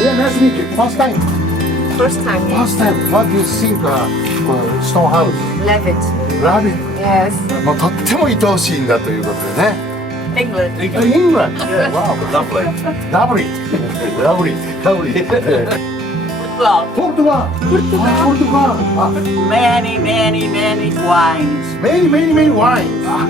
Yeah, nice to meet you. First time. First time. First time. What do you think? Stone house. Love it. Love it. Yes. もうとっても愛おしいんだということでね。England. England. Yeah. Wow. Lovely. Lovely. Lovely. Lovely. Portugal. Portugal. Portugal. Many wines. Many wines. Wow.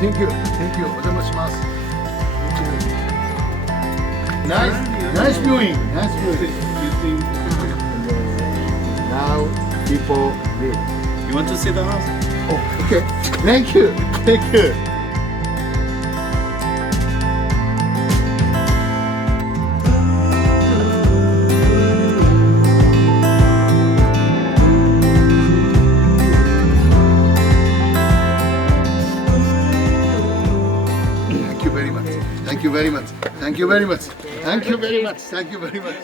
Thank you. Thank you. お邪魔します。Nice viewing. Nice viewing. Now people live. You want to see the house? Oh, okay. Thank you. Thank you. Thank you very much. Thank you very much. Thank you very much. Thank you very much. Thank you very much.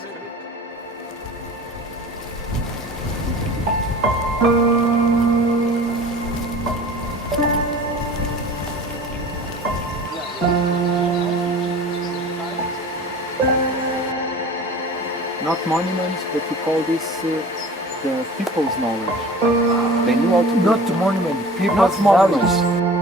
Not monuments, but we call this the people's knowledge. They knew how to Not monument. People's not monuments.